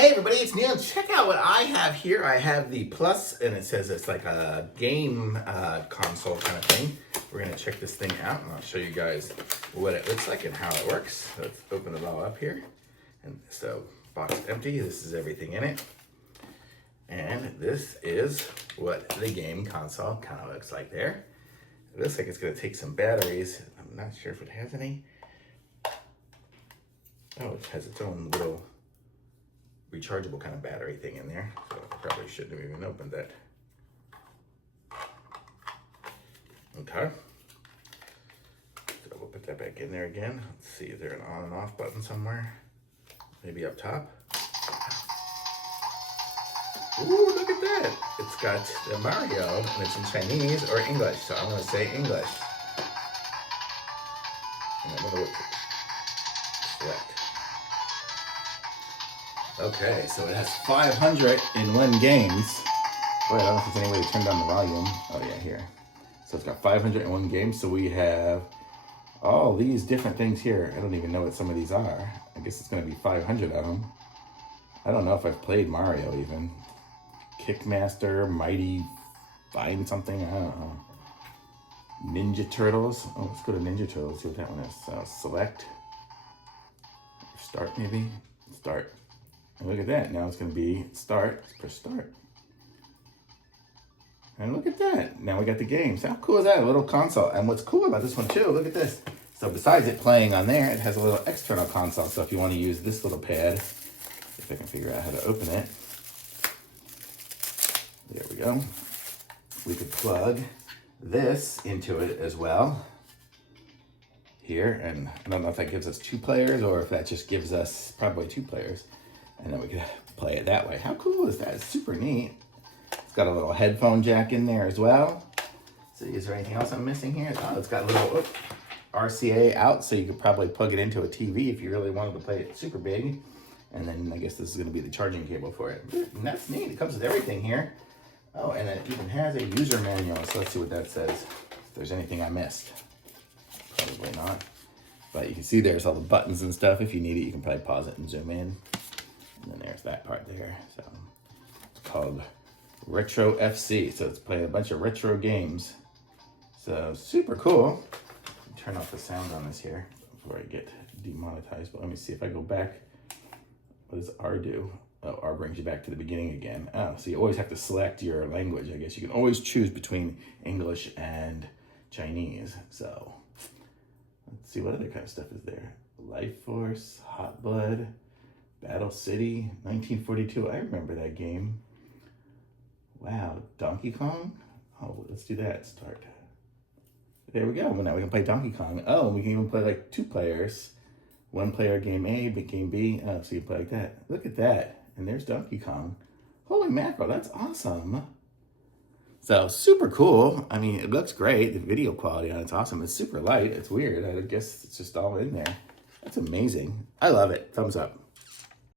Hey everybody, it's Neil. Check out what I have here. I have the Plus, and it says it's like a game console kind of thing. We're gonna check this thing out, and I'll show you guys what it looks like and how it works. So let's open it all up here. And so, box empty, this is everything in it. And this is what the game console kind of looks like there. It looks like it's gonna take some batteries. I'm not sure if it has any. Oh, it has its own little rechargeable kind of battery thing in there, so I probably shouldn't have even opened that. Okay, so we'll put that back in there again. Let's see, is there an on and off button somewhere? Maybe up top? Ooh, look at that! It's got the Mario, and it's in Chinese or English, so I'm gonna say English. And I'm gonna select. Okay, so it has 501 games. Boy, I don't know if there's any way to turn down the volume. Oh yeah, here. So it's got 501 games. So we have all these different things here. I don't even know what some of these are. I guess it's gonna be 500 of them. I don't know if I've played Mario even. Kickmaster, Mighty, Find something, I don't know. Ninja Turtles. Oh, let's go to Ninja Turtles, see what that one is. So select, start maybe, start. And look at that, now it's gonna be start, let's press start. And look at that, now we got the games. How cool is that, a little console? And what's cool about this one too, look at this. So besides it playing on there, it has a little external console. So if you wanna use this little pad, if I can figure out how to open it. There we go. We could plug this into it as well. Here, and I don't know if that gives us 2 players or if that just gives us probably 2 players. And then we could play it that way. How cool is that? It's super neat. It's got a little headphone jack in there as well. So is there anything else I'm missing here? Oh, it's got a little RCA out, so you could probably plug it into a TV if you really wanted to play it super big. And then I guess this is gonna be the charging cable for it. And that's neat, it comes with everything here. Oh, and it even has a user manual. So let's see what that says. If there's anything I missed. Probably not. But you can see there's all the buttons and stuff. If you need it, you can probably pause it and zoom in. And then there's that part there. So it's called Retro FC. So it's playing a bunch of retro games. So super cool. Turn off the sound on this here before I get demonetized. But let me see if I go back. What does R do? Oh, R brings you back to the beginning again. Oh, so you always have to select your language. I guess you can always choose between English and Chinese. So let's see what other kind of stuff is there. Life Force, Hot Blood, Battle City, 1942. I remember that game. Wow, Donkey Kong? Oh, let's do that. Start. There we go. Well, now we can play Donkey Kong. Oh, we can even play like 2 players. 1 player game A, but game B. Oh, so you play like that. Look at that. And there's Donkey Kong. Holy mackerel, that's awesome. So super cool. I mean, it looks great. The video quality on it's awesome. It's super light. It's weird. I guess it's just all in there. That's amazing. I love it. Thumbs up.